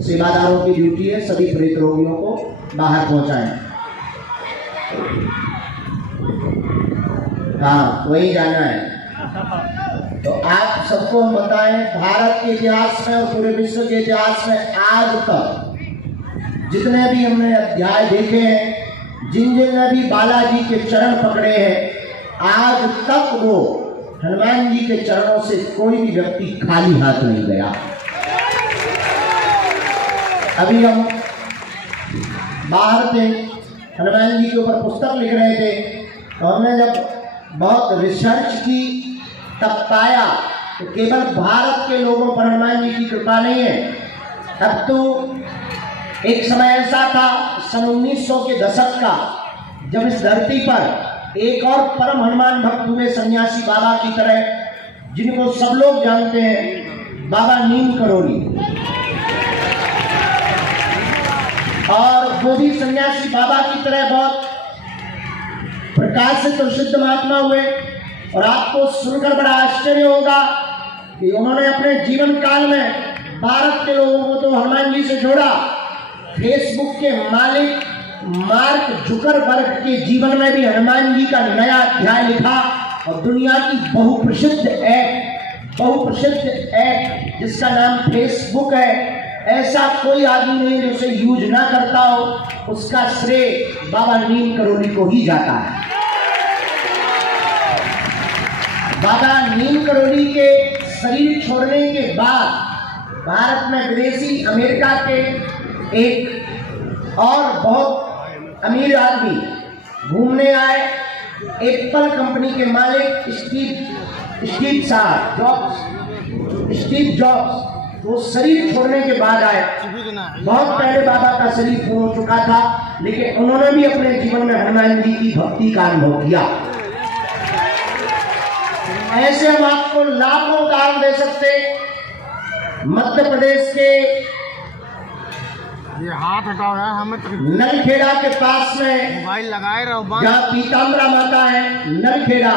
सेवादारों की ड्यूटी है सभी प्रेत रोगियों को बाहर पहुंचाएं। हाँ, वही जाना है। तो आप सबको हम बताएं, भारत के इतिहास में और पूरे विश्व के इतिहास में आज तक जितने भी हमने अध्याय देखे हैं, जिन जिन ने भी बालाजी के चरण पकड़े हैं, आज तक वो हनुमान जी के चरणों से कोई भी व्यक्ति खाली हाथ नहीं गया। अभी हम बाहर थे, हनुमान जी के ऊपर पुस्तक लिख रहे थे, तो हमने जब बहुत रिसर्च की तब पाया तो केवल भारत के लोगों पर हनुमान जी की कृपा नहीं है। अब तो एक समय ऐसा था सन 1900 के दशक का, जब इस धरती पर एक और परम हनुमान भक्त हुए सन्यासी बाबा की तरह, जिनको सब लोग जानते हैं, बाबा नीम करोली। और वो भी सन्यासी बाबा की तरह बहुत प्रकाश से तो सिद्ध महात्मा हुए। और आपको सुनकर बड़ा आश्चर्य होगा कि उन्होंने अपने जीवन काल में भारत के लोगों को तो हनुमान जी से जोड़ा। फेसबुक के मालिक मार्क जुकरबर्ग के जीवन में भी हनुमान जी का नया अध्याय लिखा। और दुनिया की बहुप्रसिद्ध ऐप जिसका नाम फेसबुक है, ऐसा कोई आदमी नहीं जो उसे यूज ना करता हो, उसका श्रेय बाबा नीम करोली को ही जाता है। बाबा नीम करोली के शरीर छोड़ने के बाद भारत में विदेशी अमेरिका के एक और बहुत अमीर आदमी घूमने आए। एप्पल कंपनी के मालिक स्टीव जॉब्स वो शरीर छोड़ने के बाद आए। बहुत पहले बाबा का शरीर हो चुका था, लेकिन उन्होंने भी अपने जीवन में हनुमान जी की भक्ति का अनुभव किया। ऐसे हम आपको लाखों उदाहरण दे सकते। मध्य प्रदेश के ये हाथ हटाओ यार, हमें नलखेड़ा के पास में मोबाइल लगाए रहो, जहाँ पीताम्बरा माता है, नलखेड़ा,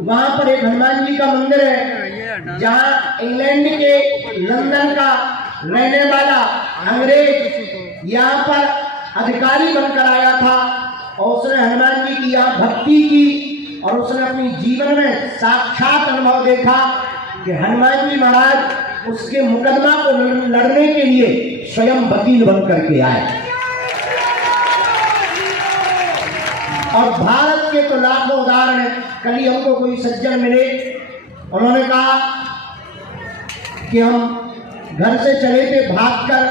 वहां पर एक हनुमान जी का मंदिर है, जहाँ इंग्लैंड के लंदन का रहने वाला अंग्रेज यहाँ पर अधिकारी बनकर आया था। और उसने हनुमान जी की यहाँ भक्ति की और उसने अपनी जीवन में साक्षात अनुभव देखा कि हनुमान जी महाराज उसके मुकदमा को लड़ने के लिए स्वयं वकील बन करके आए। और भारत के तो लाखों उदाहरण हैं। कल ही हमको कोई सज्जन मिले, उन्होंने कहा कि हम घर से चले थे भागकर,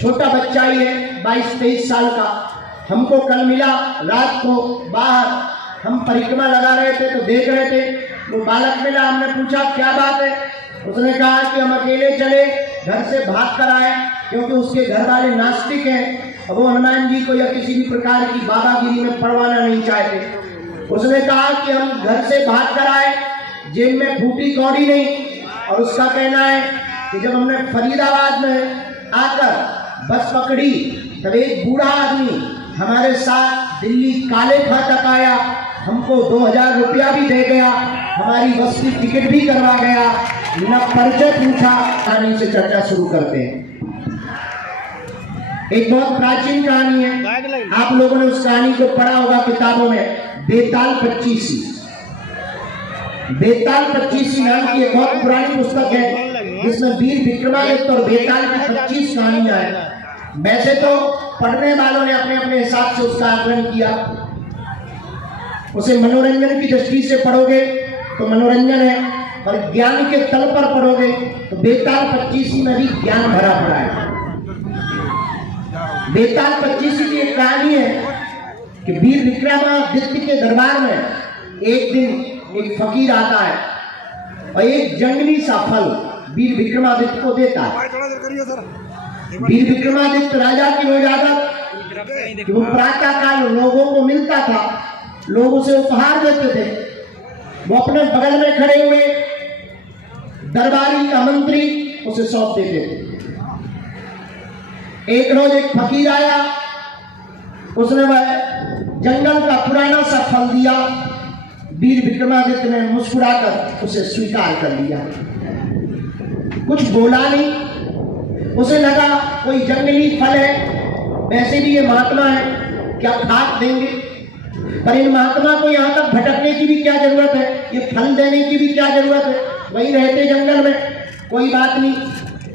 छोटा बच्चा ही है 22-23 साल का, हमको कल मिला रात को बाहर, हम परिक्रमा लगा रहे थे तो देख रहे थे, वो बालक मिला, हमने पूछा क्या बात है। उसने कहा कि हम अकेले चले, घर से भाग कर आए, क्योंकि उसके घर वाले नास्तिक हैं और वो हनुमान जी को या किसी भी प्रकार की बाबागिरी में पड़वाना नहीं चाहते। उसने कहा कि हम घर से भाग कर आए, जेब में फूटी कौड़ी नहीं। और उसका कहना है कि जब हमने फरीदाबाद में आकर बस पकड़ी, तब एक बूढ़ा आदमी हमारे साथ दिल्ली काले फाटक आया, हमको 2000 रुपया भी दे गया, हमारी बस की टिकट भी करवा गया, बिना परिचय पूछा। कहानी से चर्चा शुरू करते हैं। एक बहुत प्राचीन कहानी है, आप लोगों ने उस कहानी को पढ़ा होगा किताबों में, बेताल पच्चीसी। बेताल पच्चीसी नाम की एक बहुत पुरानी पुस्तक है, जिसमें वीर विक्रमादित्य और बेताल की 25 कहानियां हैं। वैसे तो पढ़ने वालों ने अपने अपने हिसाब से उसका आकलन किया। उसे मनोरंजन की दृष्टि से पढ़ोगे तो मनोरंजन है, और ज्ञान के तल पर पढ़ोगे तो बेताल पच्चीसी में भी ज्ञान भरा पड़ा है। बेताल पच्चीसी की एक कहानी है कि वीर विक्रमादित्य के दरबार में एक दिन एक फकीर आता है और एक जंगली सा फल वीर विक्रमादित्य को देता है। वीर विक्रमादित्य राजा की रोज आदत कि वो प्रातः काल लोगों को मिलता था, लोग उसे उपहार देते थे। वो अपने बगल में खड़े हुए दरबारी का मंत्री उसे सौंप देते थे। एक रोज एक फकीर आया, उसने वह जंगल का पुराना सा फल दिया। वीर विक्रमादित्य ने मुस्कुराकर उसे स्वीकार कर लिया, कुछ बोला नहीं। उसे लगा कोई जंगली फल है, वैसे भी ये महात्मा है, क्या खाक देंगे, पर इन महात्मा को यहाँ तक भटकने की भी क्या जरूरत है, ये फल देने की भी क्या जरूरत है, वही रहते जंगल में, कोई बात नहीं।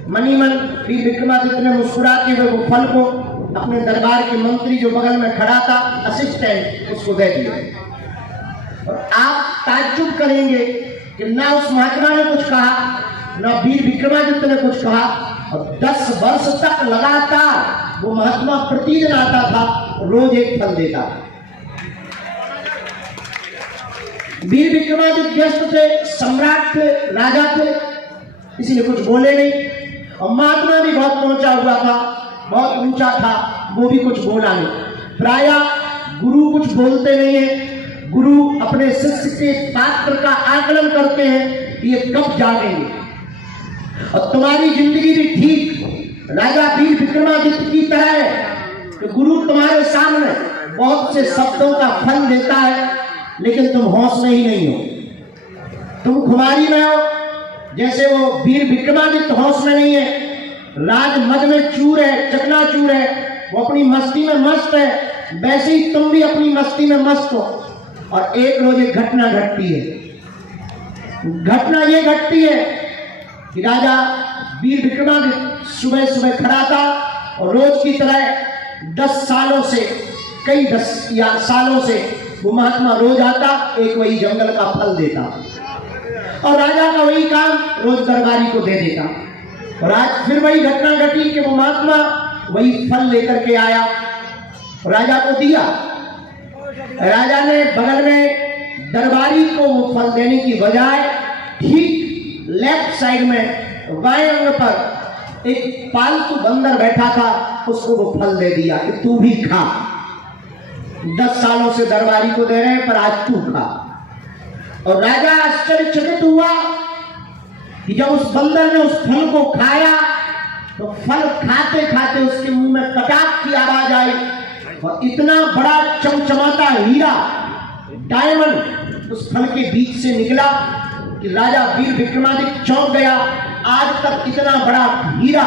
मनी मन वीर विक्रमादित्य ने मुस्कुरा के वो फल को अपने दरबार के मंत्री जो बगल में खड़ा था, असिस्टेंट, उसको दे दिया। और आप ताज्जुब करेंगे कि ना उस महात्मा ने कुछ कहा, ना वीर विक्रमादित्य ने कुछ कहा, और 10 वर्ष तक लगातार वो महात्मा प्रतिदिन आता था, रोज एक फल देता था। वीर विक्रमादित्य व्यस्त थे, सम्राट थे, राजा थे, इसीलिए कुछ बोले नहीं। और महात्मा भी बहुत पहुंचा हुआ था, बहुत ऊंचा था, वो भी कुछ बोला नहीं। प्रायः गुरु कुछ बोलते नहीं है, गुरु अपने शिष्य के पात्र का आकलन करते हैं कि ये कब जागेंगे। और तुम्हारी जिंदगी भी ठीक राजा वीर विक्रमादित्य की तरह है कि गुरु तुम्हारे सामने बहुत से शब्दों का फल देता है, लेकिन तुम होश में ही नहीं हो, तुम खुमारी में हो। जैसे वो वीर विक्रमादित्य होश में नहीं है, राज मद में चूर है, चकनाचूर है, वो अपनी मस्ती में मस्त है, वैसे ही तुम भी अपनी मस्ती में मस्त हो। और एक रोज एक घटना घटती है। घटना ये घटती है कि राजा वीर विक्रमादित्य सुबह सुबह खड़ा था और रोज की तरह 10 सालों से, कई 10 या सालों से वो महात्मा रोज आता, एक वही जंगल का फल देता, और राजा का वही काम रोज दरबारी को दे देता। और आज फिर वही घटना घटी कि वो महात्मा वही फल लेकर के आया, राजा को दिया। राजा ने बगल में दरबारी को वो फल देने की बजाय ठीक लेफ्ट साइड में बाएं अंग पर एक पालतू बंदर बैठा था, उसको वो फल दे दिया कि तू भी खा। 10 सालों से दरबारी को दे रहे हैं, पर आज तू खा। और राजा आश्चर्यचकित हुआ कि जब उस बंदर ने उस फल को खाया तो फल खाते खाते उसके मुंह में कटाक की आवाज आई, और इतना बड़ा चमचमाता हीरा, डायमंड उस फल के बीच से निकला कि राजा वीर विक्रमादित्य चौंक गया। आज तक इतना बड़ा हीरा,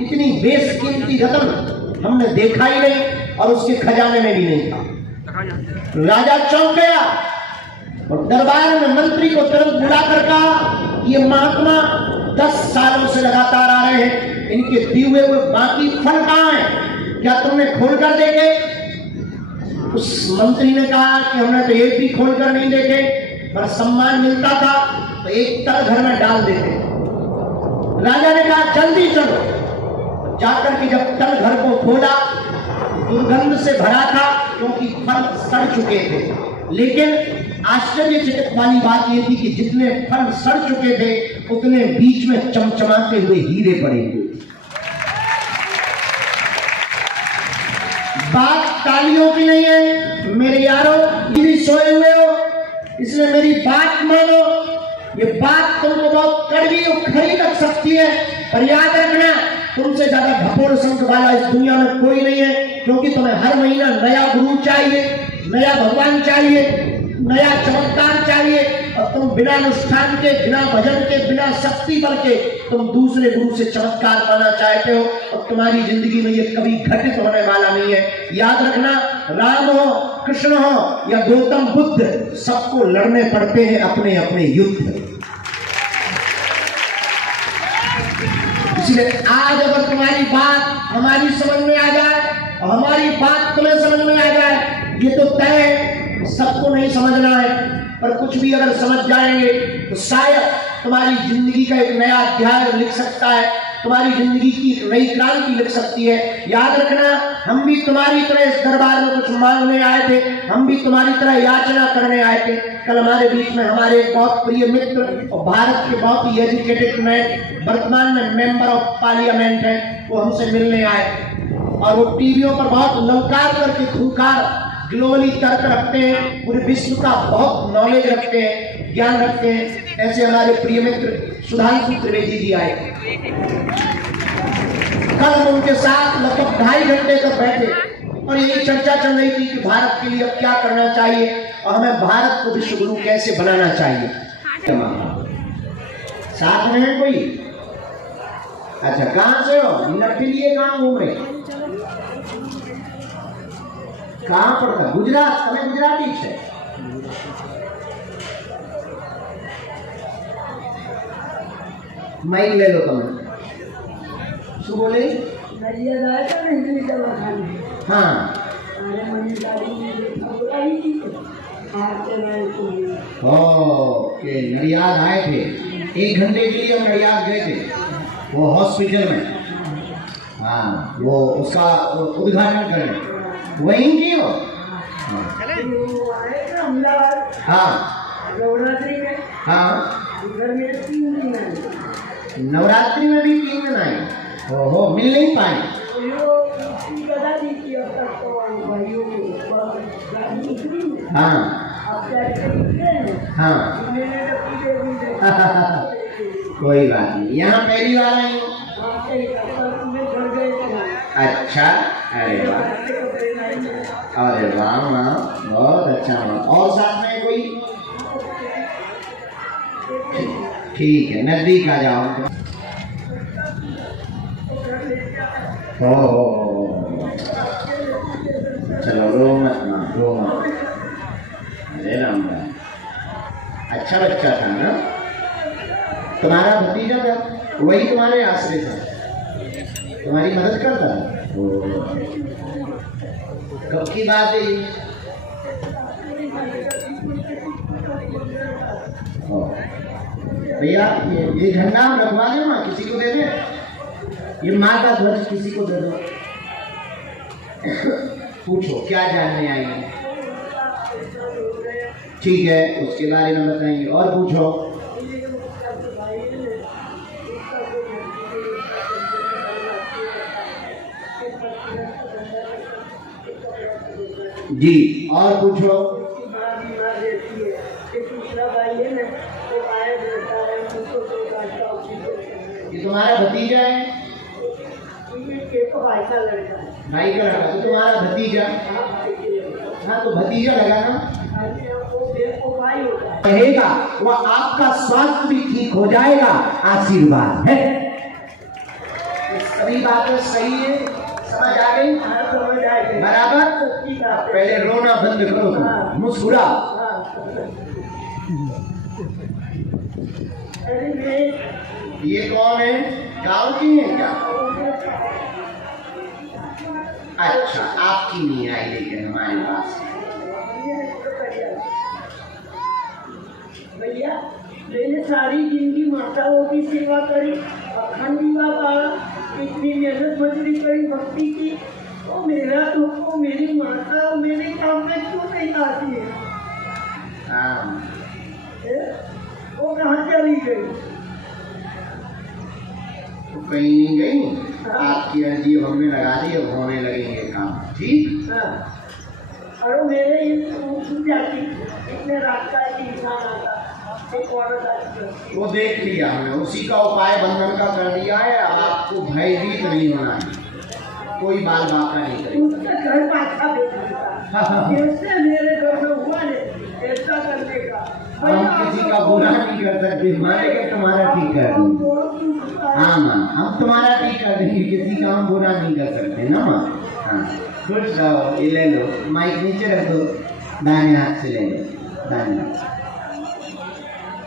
इतनी बेशकीमती रत्न हमने देखा ही नहीं, और उसके खजाने में भी नहीं था। राजा चौंक गया और दरबार में मंत्री को तुरंत बुलाकर कहा कि ये महात्मा 10 सालों से लगातार आ रहे हैं, इनके दिए हुए बाकी फल कहां हैं, क्या तुमने खोल कर देखे? उस मंत्री ने कहा कि हमने तो एक भी खोल कर नहीं देखे, पर सम्मान मिलता था तो एक तल घर में डाल देते। राजा ने कहा जल्दी चलो। जाकर के जब तल घर को खोला, दुर्गंध से भरा था, क्योंकि फल सड़ चुके थे। लेकिन आश्चर्यचकित वाली बात यह थी कि जितने फल सड़ चुके थे, उतने बीच में चमचमाते हुए हीरे पड़े हुए। बात तालियों की नहीं है मेरे यारों, ये भी सोए हुए हो, इसलिए मेरी बात मानो। ये बात तुमको बहुत कड़वी और खरी लग सकती है, पर याद रखना, तुमसे ज्यादा घपोड़ संख वाला इस दुनिया में कोई नहीं है, क्योंकि तुम्हें हर महीना नया गुरु चाहिए, नया भगवान चाहिए, नया चमत्कार चाहिए, और तुम बिना अनुष्ठान के, बिना भजन के, बिना शक्ति बल के तुम दूसरे गुरु से चमत्कार पाना चाहते हो, और तुम्हारी जिंदगी में ये कभी घटित होने वाला नहीं है। याद रखना, राम हो, कृष्ण हो या गौतम बुद्ध, सबको लड़ने पड़ते हैं अपने अपने युद्ध। इसलिए आज अगर तुम्हारी बात हमारी समझ में आ जाए और हमारी बात तुम्हें समझ में आ जाए, ये तो तय है, सबको नहीं समझना है, पर कुछ भी अगर समझ जाएंगे तो शायद तुम्हारी जिंदगी का एक नया अध्याय लिख सकता है, तुम्हारी जिंदगी की एक नई क्रांति लिख सकती है। याद रखना, हम भी तुम्हारी तरह इस दरबार में कुछ मांगने आए थे, हम भी तुम्हारी तरह याचना करने आए थे। कल हमारे बीच में हमारे एक बहुत प्रिय मित्र और भारत के बहुत ही एजुकेटेड मैन, वर्तमान में मेंबर ऑफ पार्लियामेंट है, वो हमसे मिलने आए, और वो टीवियों पर बहुत ललकार करके खूंखार ग्लोबली तर्क रखते हैं, पूरे विश्व का बहुत नॉलेज रखते हैं, ज्ञान रखते हैं। ऐसे हमारे प्रिय मित्र सुधांशु त्रिवेदी जी आए। कल हम उनके साथ लगभग 2.5 घंटे तक बैठे और यही चर्चा चल रही थी कि भारत के लिए अब क्या करना चाहिए और हमें भारत को विश्व गुरु कैसे बनाना चाहिए। साथ में है कोई? अच्छा, कहाँ से हो? लट्ठी लिए कहाँ घूम रहे? कहाँ पड़ता? गुजरात? તમે ગુજરાતી છે? માઇક લઈ લો તમે. શું બોલે? नरिया लाया था ना हिंदी दवाखाने हाँ. अरे मनी गाड़ी में खबर आई थी आते रहे तो ओके, नडियाद आए थे. 1 घंटे के लिए हम नडियाद गए थे, वो हॉस्पिटल में. हाँ, वो उसका उद्घाटन करने. वहीं की हो? हाँ. वो आए थे अहमदाबाद हाँ. नवरात्रि में हाँ. घर में 3 दिन आए नवरात्रि में भी 3 दिन आए. ओहो, मिल नहीं पाए. यो उसकी गदा दी थी अब तक तो भाइयों को गाड़ी निकली हाँ. अब जाके निकले हाँ. मैंने तो पूछे भी कोई बात नहीं. यहाँ पहली बार आई हूँ. में घर गए थे अच्छा. अरे वाह, अरे वाह वाह, बहुत अच्छा हुआ. और साथ में कोई? ठीक है, नजदीक आ जाओ. हो चलो, रो मत माँ, रो मत. अरे राम राम, अच्छा बच्चा था ना तुम्हारा भतीजा था? वही तुम्हारे आश्रय था, तुम्हारी मदद करता था? कब की बात है ये? भैया ये झंडा हम रखवा दे माँ, किसी को दे दे. ये माँ का ध्वज किसी को दे दो. पूछो क्या जानने आई है. ठीक है, उसके बारे में बताएंगे. और पूछो. जी, और पूछो. ये तुम्हारा भतीजा है? भाई का लड़का. तो तुम्हारा भतीजा? हाँ, तो भतीजा लगा ना. रहेगा, वह आपका स्वास्थ्य भी ठीक हो जाएगा. आशीर्वाद है. सभी बातें सही है, समझ आ गई? बराबर. पहले रोना बंद करो, मुस्कुरा. ये कौन है? गांव की है क्या? अच्छा, आपकी नहीं आई लेकिन हमारे पास. भैया मैंने सारी जिंदगी माताओं की सेवा करी, अखंड दीवा पाला, इतनी मेहनत मजदूरी करी, भक्ति की. तो मेरा दुख को मेरी माता मेरे काम में क्यों नहीं आती है? हाँ. वो कहाँ चली गई? तो कहीं नहीं गई. आपकी अर्जी हमने लगा दी, अब होने लगेंगे काम. ठीक. हाँ. और मेरे ये छूट जाती, इतने रात का एक इंसान आता, एक औरत आती. वो देख लिया हमने, उसी का उपाय बंधन का कर दिया है. अब आपको भयभीत नहीं होना है, कोई बाल बाका नहीं करेगा. उसका घर पाछा देखा जैसे मेरे घर में हुआ ने ऐसा करने का. हम किसी का बुरा नहीं कर सकते, मारे के तुम्हारा ठीक कर देंगे. हाँ माँ, हम तुम्हारा ठीक कर देंगे, किसी का हम बुरा नहीं कर सकते ना माँ. हाँ, खुश रहो. ये ले लो, माइक नीचे रख दो, दाहिने हाथ से ले लो. दाहिने हाथ से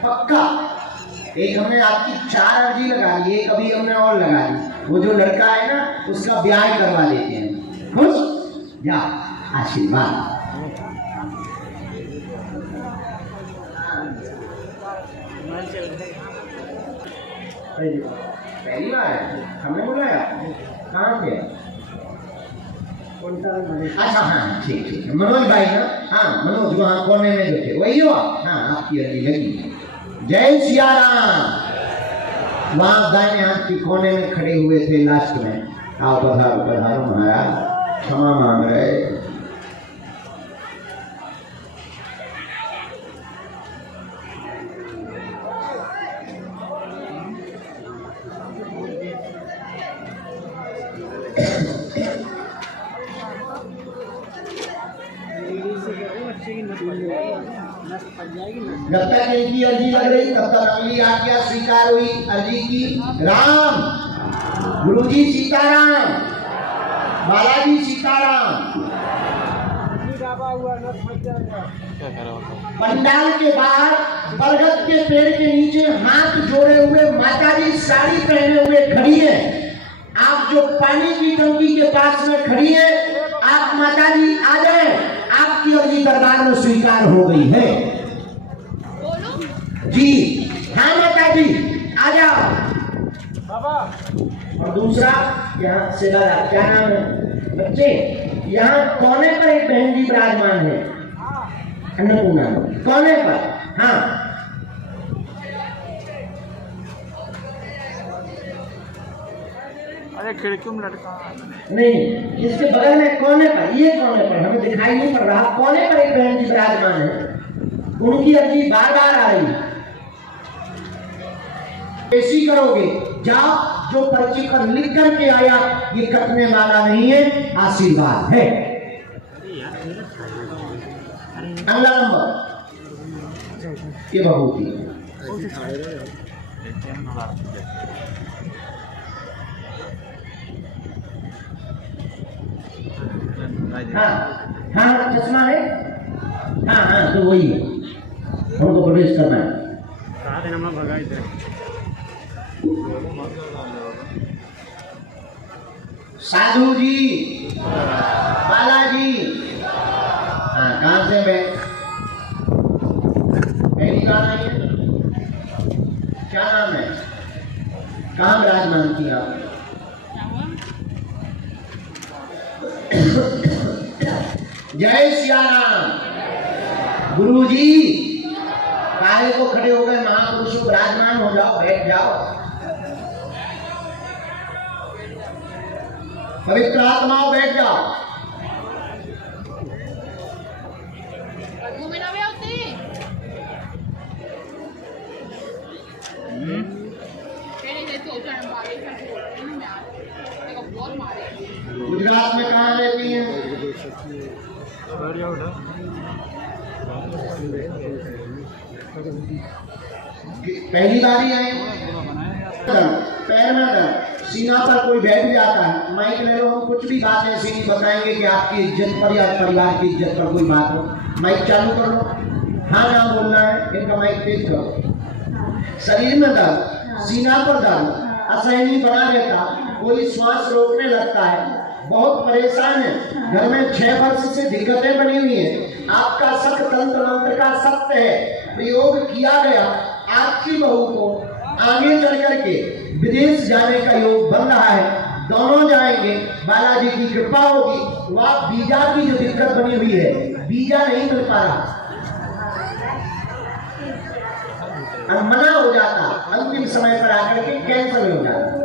पक्का. एक हमने आपकी 4 अर्जी लगा दी, एक अभी हमने और लगा दी. वो जो लड़का है ना, उसका ब्याह करवा देते हैं. खुश जा. आशीर्वाद. पहली बार है हमने बुलाया. कहाँ पे? अच्छा, हाँ ठीक ठीक. मनोज भाई ना? हाँ, मनोज वहाँ कोने में जो थे वही हो. हाँ, आपकी अर्जी लगी. जय सिया राम. वहाँ दाहिने हाथ की कोने में खड़े हुए थे लास्ट में. आओ पधारो पधारो महाराज, क्षमा मांग रहे. जब तक इनकी अर्जी लग रही तब तक अगली आज्ञा स्वीकार हुई. अर्जी की. राम गुरुजी सीताराम, बालाजी सीताराम। पंडाल के बाहर बरगद के पेड़ के नीचे हाथ जोड़े हुए माताजी साड़ी पहने हुए खड़ी है। आप जो पानी की टंकी के पास में खड़ी है, आप माताजी आ जाए, आपकी अर्जी दरबार में स्वीकार हो गई है। जी हाँ माताजी आ जाओ। और दूसरा यहाँ सेवादार, क्या नाम है बच्चे? यहाँ कोने पर एक बहन जी विराजमान है, अन्नपूर्णा कोने पर। हाँ अरे खिड़कियों में लटका नहीं, इसके बगल में कोने पर, ये कोने पर हमें दिखाई नहीं पड़ रहा, कोने पर एक बहन जी विराजमान है। उनकी अर्जी बार बार आ रही, ऐसी करोगे जाओ, जो पर्ची पर लिख करके आया ये कटने वाला नहीं है, आशीर्वाद है। अगला नंबर ये भभूति। हाँ हाँ चश्मा है, हाँ हाँ तो वही है, हमको प्रवेश करना है। साधु जी, बालाजी, हाँ कहाँ से मैं पहली बार आई है? क्या नाम है, कहाँ विराजमान थी आप? जय सिया राम। गुरु जी काहे को खड़े हो गए? महापुरुषों विराजमान हो जाओ, बैठ जाओ। पवित्र आत्माओं बैठ जाओ। गुजरात में कहाँ रहती हैं? पहली बारी आए, पैर में दर्द, सीना पर कोई बैठ जाता है, माइक ले लो, हम कुछ भी बात ऐसी नहीं बताएंगे कि आपकी इज्जत पर या परिवार की इज्जत पर कोई बात हो। माइक चालू कर लो, हाँ ना बोलना है, इनका माइक तेज करो। शरीर में दर्द, सीना पर दर्द, असहनीय बना रहता, कोई श्वास रोकने लगता है, बहुत परेशान है, घर में 6 वर्ष से दिक्कतें बनी हुई हैं, आपका शक तंत्र मंत्र का सत्य है, प्रयोग किया गया, आपकी बहू को आगे चल करके विदेश जाने का योग बन रहा है, दोनों जाएंगे, बालाजी की कृपा होगी। वह वीजा की जो दिक्कत बनी हुई है, वीजा नहीं मिल पा रहा, मना हो जाता, अंतिम समय पर आकर के कैंसिल हो जाता।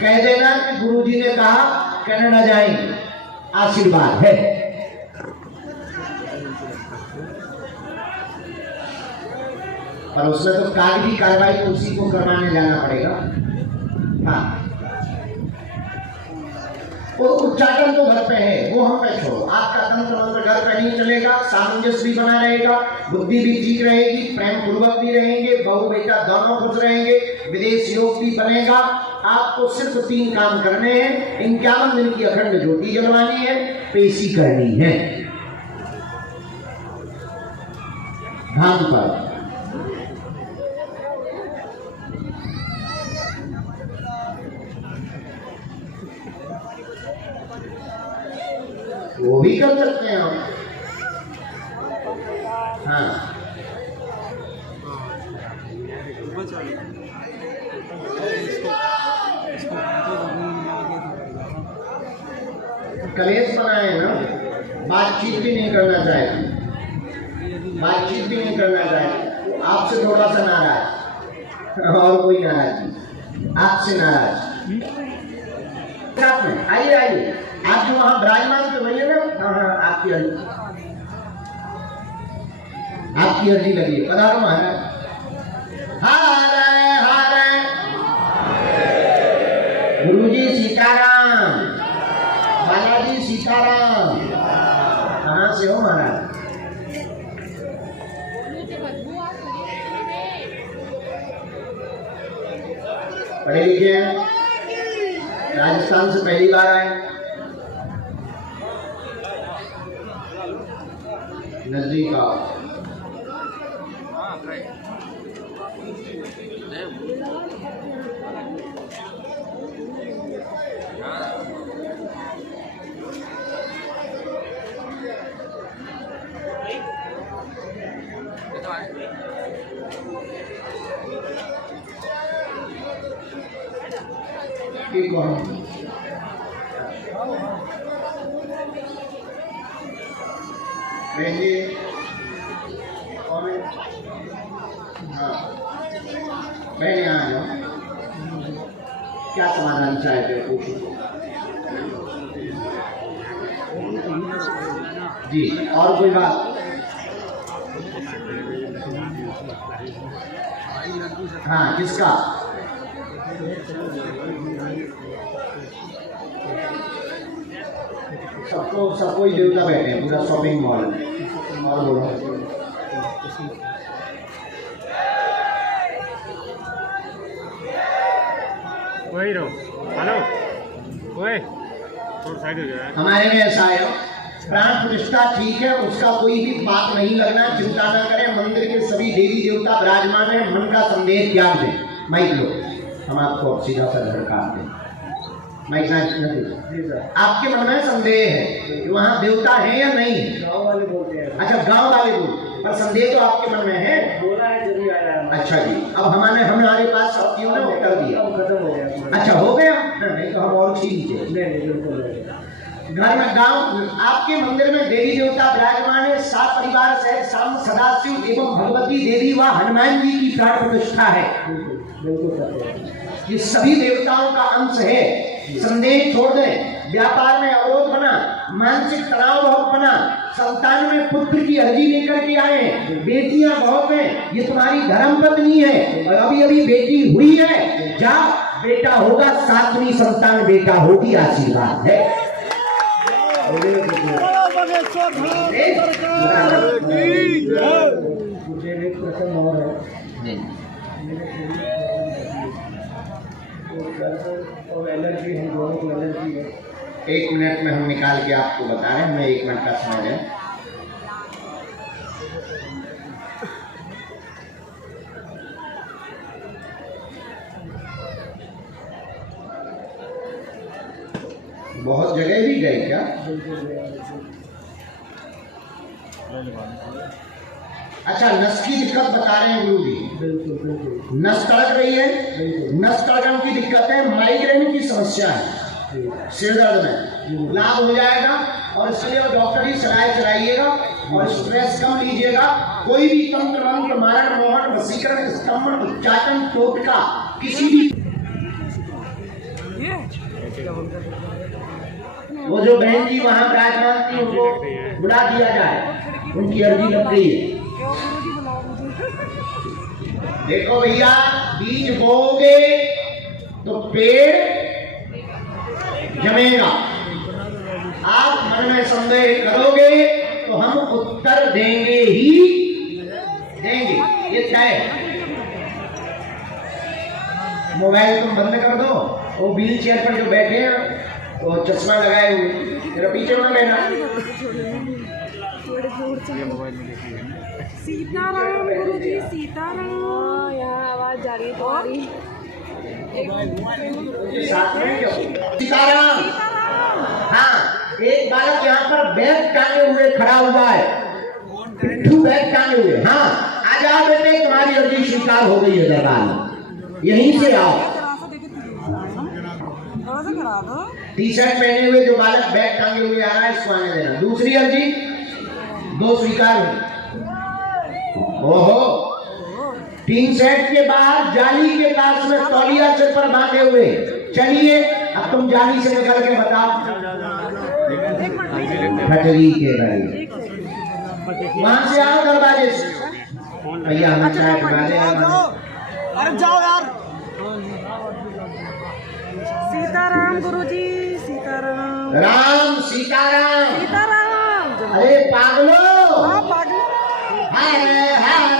कह देना कि गुरुजी ने कहा कनाडा जाएंगे, आशीर्वाद है। पर उसमें तो कागजी कार्रवाई उसी को करवाने जाना पड़ेगा। हाँ वो उच्चाटन तो घर पे है, वो हम पे छोड़ो, आपका तंत्र मंत्र घर पे नहीं चलेगा, सामंजस्य भी बना रहेगा, बुद्धि भी ठीक रहेगी, प्रेम पूर्वक भी रहेंगे, बहू बेटा दोनों खुश रहेंगे, विदेश योग भी बनेगा। आपको सिर्फ 3 काम करने हैं, 51 दिन की अखंड ज्योति जलवानी है, पेशी करनी है धाम पर। वो भी कर सकते हैं हम। हाँ कलेश बनाए ना, बातचीत भी नहीं करना चाहेगी, बातचीत भी नहीं करना चाहेगी, आपसे थोड़ा सा नाराज और कोई नाराज, आपसे नाराज। आइए आइए, आप जो वहां विराजमान तो भैया ना, आपकी अर्जी, आपकी अर्जी लगी है, पधारो महाराज। हारे हारे गुरुजी सीताराम, बालाजी सीताराम। कहाँ से हो महाराज? पढ़े लिखे हैं, राजस्थान से पहली बार आए, नजदीक आओ। ठीक हो जी, हाँ मैं यहाँ आ जाऊँ, क्या समाधान चाहते हो पूछो जी। और कोई बात? हाँ किसका? सबको ही देवता बैठे हैं पूरा शॉपिंग मॉल में। और बोलो वही रहो। हेलो ओए थोड़ा साइड हो जाए। हमारे में ऐसा है, प्राण प्रतिष्ठा ठीक है, उसका कोई भी बात नहीं लगना, चिंता न करें। मंदिर के सभी देवी देवता विराजमान है, मन का संदेह त्याग दें। माइक लो, हम आपको सीधा सा घर काट दें। माइक आपके मन में संदेह है कि वहाँ देवता है या नहीं है? गाँव वाले बोलते हैं। अच्छा गांव वाले बोल, पर संदेह तो आपके मन में है। बोला है जरूर आया। अच्छा जी, अब हमारे पास सब क्यों ने उत्तर दिया? खत्म हो गया। अच्छा हो गया, नहीं तो हम और छीन लीजिए। नहीं बिल्कुल घर में गांव आपके मंदिर में देवी देवता विराजमान है, सात परिवार सहित शाम सदाशिव एवं भगवती देवी व हनुमान जी की प्राण प्रतिष्ठा है। ये सभी देवताओं का अंश है। संदेह छोड़ दें। व्यापार में अवरोध बना, मानसिक तनाव बहुत बना, संतान में पुत्र की अर्जी लेकर के आए, बेटियां बहुत हैं, ये तुम्हारी धर्म पत्नी है और अभी अभी बेटी हुई है, जा बेटा होगा, सातवीं संतान बेटा होगी, आशीर्वाद है। मुझे एक प्रश्न और है। और एलर्जी है, दोनों को एलर्जी है। 1 मिनट में हम निकाल के आपको बता रहे हैं, हमें 1 मिनट का समय दें। बहुत जगह भी गए क्या? अच्छा नस की दिक्कत बता रहे हैं गुरु जी। बिल्कुल नस तड़क रही है, नस तड़कन की दिक्कत है, माइग्रेन की समस्या है, सिर दर्द में लाभ हो जाएगा और इसके लिए डॉक्टर ही सलाह चलाइएगा और स्ट्रेस कम लीजिएगा। कोई भी तंत्र मंत्र मारण मोहन वशीकरण स्तंभन उच्चाटन टोटका किसी भी, वो जो बहन जी वहाँ विराजमान थी उनको बुला दिया जाए, उनकी अर्जी लग गई है। देखो भैया, बीज बोओगे तो पेड़ जमेगा। आप मन में संदेह करोगे तो हम उत्तर देंगे ही देंगे, ये तय है। मोबाइल तुम बंद कर दो, वो व्हील चेयर पर जो बैठे हैं वो चश्मा लगाए हुए, तेरा पीछे में बैठा। सीताराम गुरुजी सीताराम। यहाँ आवाज जा रही है तुम्हारी। सीताराम। हाँ, एक बालक यहाँ पर बैग टांगे हुए खड़ा हुआ है, पिट्ठू बैग टांगे हुए। हाँ आ जाओ बेटे, तुम्हारी अर्जी स्वीकार हो गई है दरबार में, यहीं से आओ। टी शर्ट पहने हुए जो बालक बैग टांगे हुए आ रहा है, इसको आने देना। दूसरी अर्जी 2 स्वीकार हुई। ओहो, 3 सेट के बाद जाली के पास में तौलिया सिर पर बांधे हुए। चलिए अब तुम जाली से निकल के बताओ। खटरी के भाई वहां से आओ दरवाजे से। भैया हमें चाय पिला दे। अरे जाओ यार। सीताराम गुरुजी सीताराम। राम सीताराम। सीताराम। अरे पागलो, हाँ पागलो। हरे हरे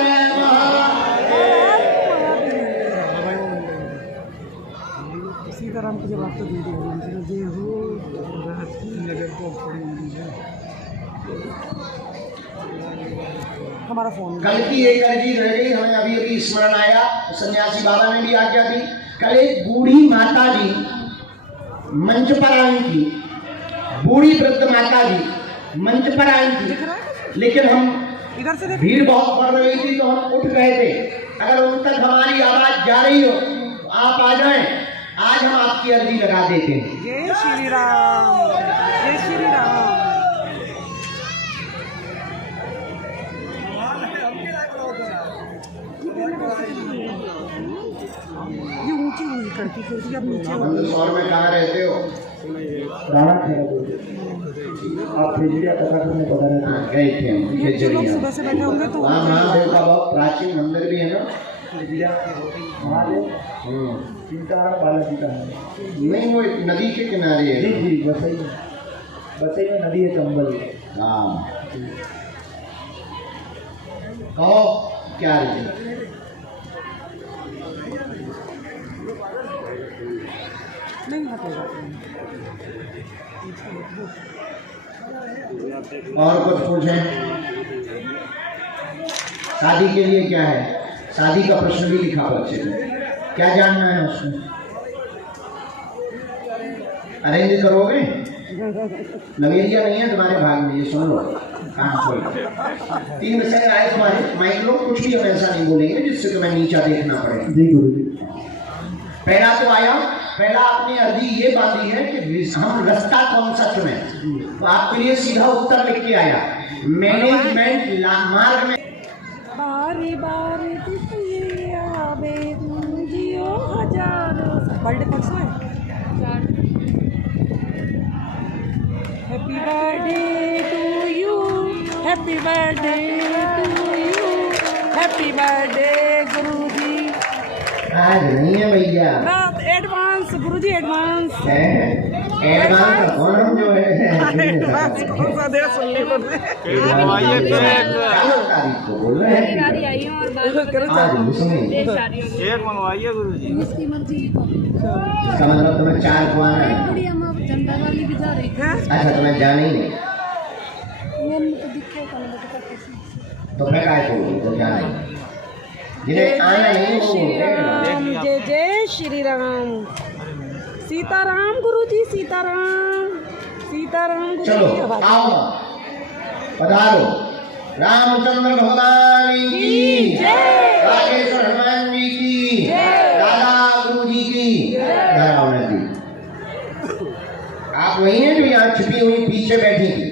सीताराम की जवाब तो दे दिया जे हो नगर को हमारा फोन कल की एक अर्जी रह गई, हमें अभी अभी स्मरण आया, सन्यासी बाबा ने भी आज्ञा दी। कल एक बूढ़ी माता जी मंच पर आई थी, बूढ़ी वृद्ध माता जी मंच पर आई थी, लेकिन हम इधर से भीड़ बहुत बढ़ रही थी तो हम उठ गए थे। अगर उन तक हमारी आवाज जा रही हो तो आप आ जाएं, आज हम आपकी अर्जी लगा देते हैं। जय श्री राम, जय श्री राम। ये ऊंची हुई करती थी, अब नीचे हो गई। मंदसौर में कहाँ रहते हो? राणा खेड़ा आप भेजिए कथा करने पता रहता है। गए थे हम ये जो लोग सुबह से बैठे होंगे तो वहाँ महादेव का बहुत प्राचीन मंदिर भी है ना। महादेव सीताराम बालाजी का है। नहीं, वो एक नदी के किनारे जी है। जी बसई में नदी है चंबल। हाँ, कहो क्या रीजन? नहीं हटेगा। और कुछ पूछें? शादी के लिए क्या है? शादी का प्रश्न भी लिखा बच्चे ने, क्या जानना है उसमें? अरेंज करोगे? लवेरिया नहीं है तुम्हारे भाग में, ये सुन लो कान खोल। 3 विषय आए तुम्हारे, माइक लो, कुछ भी हम ऐसा नहीं बोलेंगे जिससे तुम्हें नीचा देखना पड़े। जी गुरु जी। पहला तो आया, पहला आपने अर्जी ये बांधी है कि हम रास्ता कौन सा चुने, तो आपके लिए सीधा उत्तर लिख के आया, मैनेजमेंट मार्ग में। बारी बारी दिखिए आवे जियो हजारों। बर्थडे परसों है। Happy birthday to you, happy birthday to you, happy birthday Guruji. आज नहीं है भैया, रात advance Guruji, advance. Advance phone जो है एडवांस कौन सा दे सुनने को दे। तारीख को बोल रहे हैं आज उसमें एक मंगवाइए गुरु जी। इसका मतलब तुम्हें 4 को आना है। अच्छा, तुम्हें जाना ही नहीं तो फिर काय को तो जाना ही। जिन्हें आना नहीं वो बोलते जय जय श्री राम, सीताराम गुरुजी, सीताराम, सीताराम गुरुजी। चलो आओ, पधारो। रामचंद्र भगवान की जय, राजेश्वर हनुमान जी की जय, दादा गुरु जी की जय। आप वही हैं जो यहाँ छिपी हुई पीछे बैठी थी?